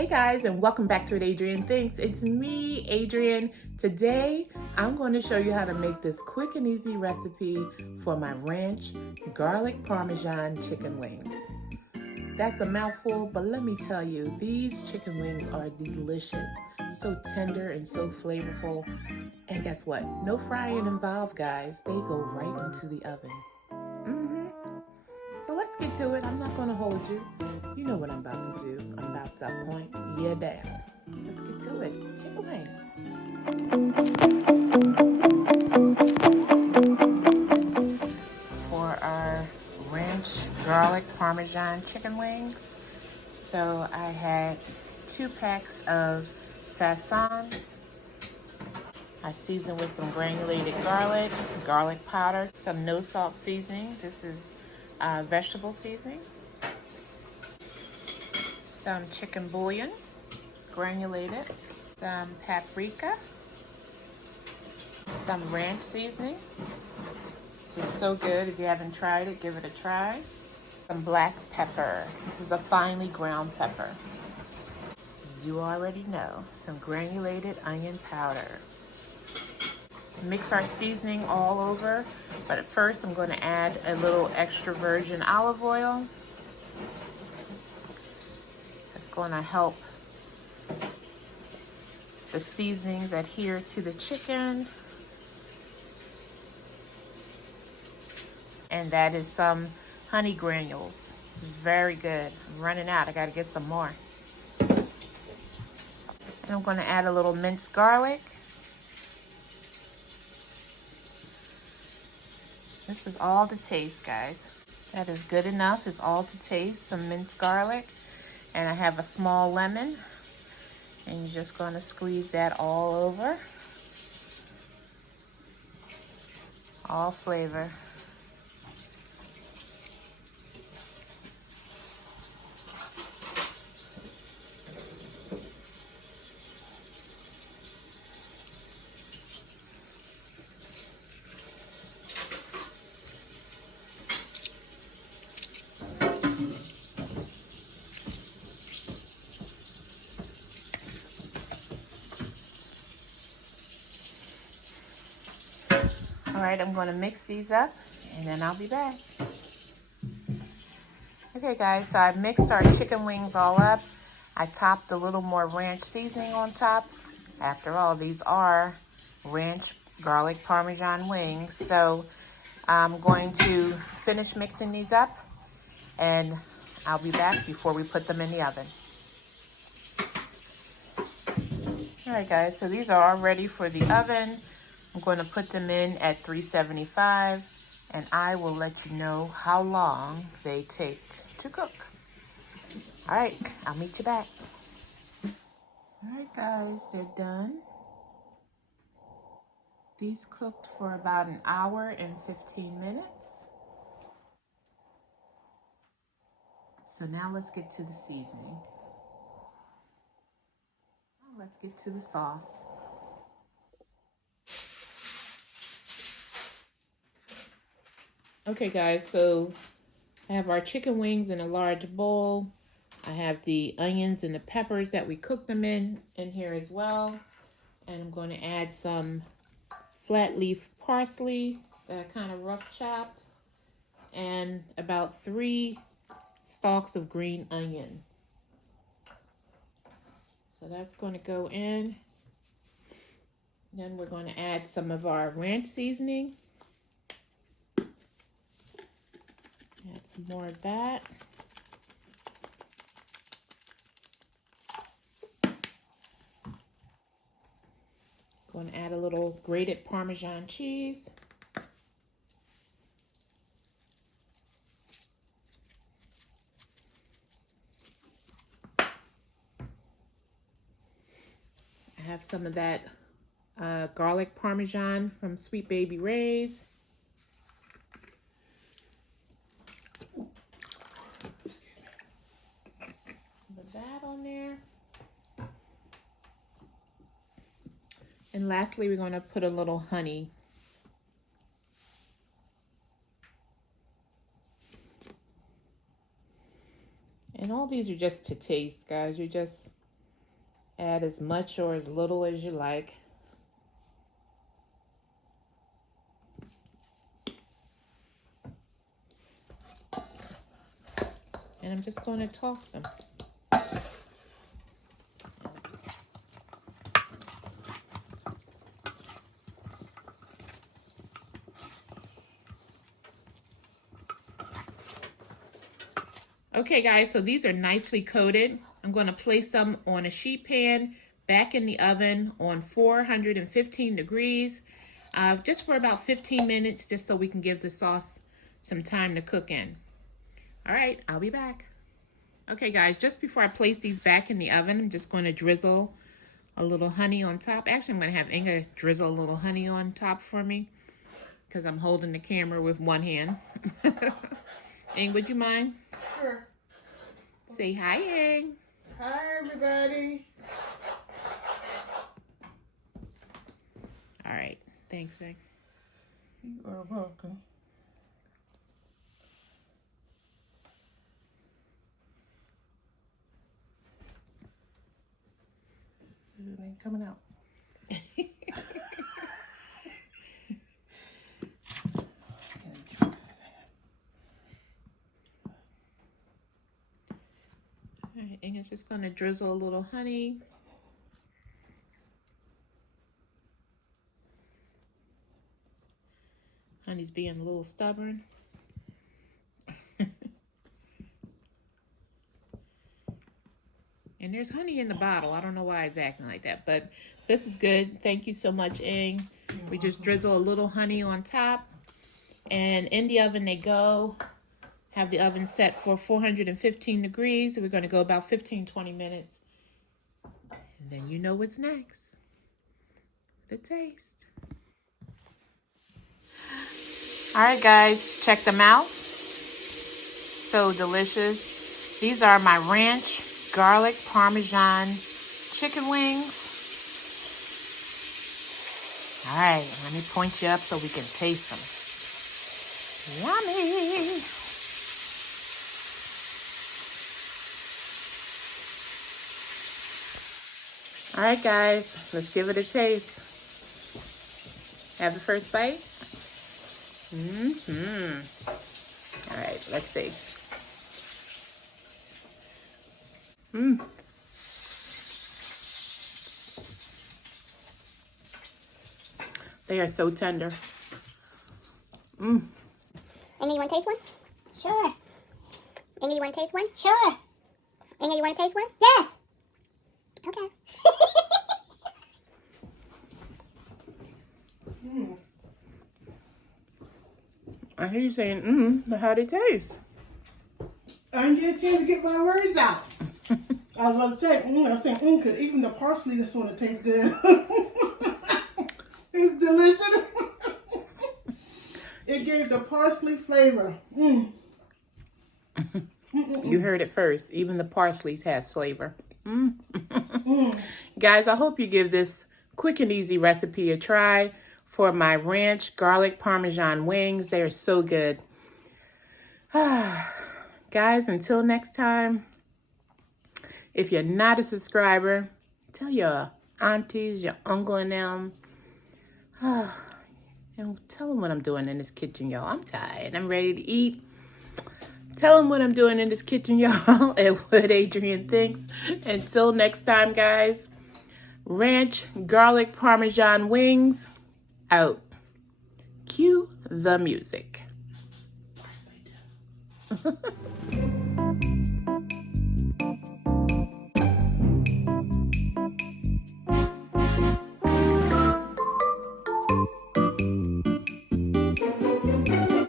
Hey guys, and welcome back to What Adrienne Thinks. It's me, Adrienne. Today, I'm going to show you how to make this quick and easy recipe for my ranch garlic parmesan chicken wings. That's a mouthful, but let me tell you, these chicken wings are delicious. So tender and so flavorful. And guess what? No frying involved, guys. They go right into the oven. So let's get to it. I'm not going to hold you. You know what I'm about to do. I'm about to point you down. Let's get to it. Chicken wings. For our ranch garlic parmesan chicken wings. So I had 2 packs of sazon. I seasoned with some granulated garlic powder, some no salt seasoning. This is vegetable seasoning. Some chicken bouillon, granulated, some paprika, some ranch seasoning. This is so good. If you haven't tried it, give it a try. Some black pepper. This is a finely ground pepper. You already know. Some granulated onion powder. Mix our seasoning all over, but at first I'm going to add a little extra virgin olive oil. It's going to help the seasonings adhere to the chicken. And that is some honey granules. This is very good. I'm running out. I got to get some more. And I'm going to add a little minced garlic. This is all to taste, guys. That is good enough. It's all to taste. Some minced garlic. And I have a small lemon. And you're just going to squeeze that all over. All flavor. All right, I'm going to mix these up and then I'll be back. Okay guys, so I've mixed our chicken wings all up. I topped a little more ranch seasoning on top. After all, these are ranch garlic parmesan wings. So I'm going to finish mixing these up and I'll be back before we put them in the oven. All right guys, so these are all ready for the oven. I'm going to put them in at 375 and I will let you know how long they take to cook. All right, I'll meet you back. All right guys, they're done. These cooked for about an hour and 15 minutes. So now let's get to the seasoning. Let's get to the sauce. Okay guys, so I have our chicken wings in a large bowl. I have the onions and the peppers that we cooked them in here as well. And I'm going to add some flat leaf parsley that I kind of rough chopped. And about 3 stalks of green onion. So that's going to go in. Then we're going to add some of our ranch seasoning. Add some more of that. Going to add a little grated Parmesan cheese. I have some of that garlic Parmesan from Sweet Baby Ray's. That on there. And lastly, we're going to put a little honey. And all these are just to taste, guys. You're just Add as much or as little as you like. And I'm just going to toss them. Okay guys, so these are nicely coated. I'm going to place them on a sheet pan back in the oven on 415 degrees just for about 15 minutes, just so we can give the sauce some time to cook in. All right, I'll be back. Okay guys, just before I place these back in the oven, I'm just going to drizzle a little honey on top. Actually, I'm going to have Inga drizzle a little honey on top for me because I'm holding the camera with one hand. Ing, would you mind? Sure. Say hi, Ing. Hi, everybody. All right. Thanks, Ing. You are welcome. It ain't coming out. All right, Inga's just going to drizzle a little honey. Honey's being a little stubborn. And there's honey in the bottle. I don't know why it's acting like that, but this is good. Thank you so much, Ing. We just drizzle a little honey on top. And in the oven they go. Have the oven set for 415 degrees. We're going to go about 15-20 minutes. And then you know what's next. The taste. All right, guys, check them out. So delicious. These are my ranch garlic Parmesan chicken wings. All right, let me point you up so we can taste them. Yummy. All right, guys, let's give it a taste. Have the first bite. All right, let's see. They are so tender. Amy, you want to taste one? Sure. Amy, you want to taste one? Sure. Amy, you want to taste one? Yes. Okay. I hear you saying, but how they taste? I didn't get a chance to get my words out. I was about to say, I was saying, because even the parsley, this one, it tastes good. It's delicious. It gave the parsley flavor. You heard it first. Even the parsley has flavor. Guys, I hope you give this quick and easy recipe a try for my ranch garlic Parmesan wings. They are so good. Guys, until next time, if you're not a subscriber, tell your aunties, your uncle and them, and tell them what I'm doing in this kitchen, y'all. I'm tired. I'm ready to eat. Tell them what I'm doing in this kitchen, y'all, and what Adrian thinks. Until next time, guys, ranch garlic Parmesan wings out. Cue the music.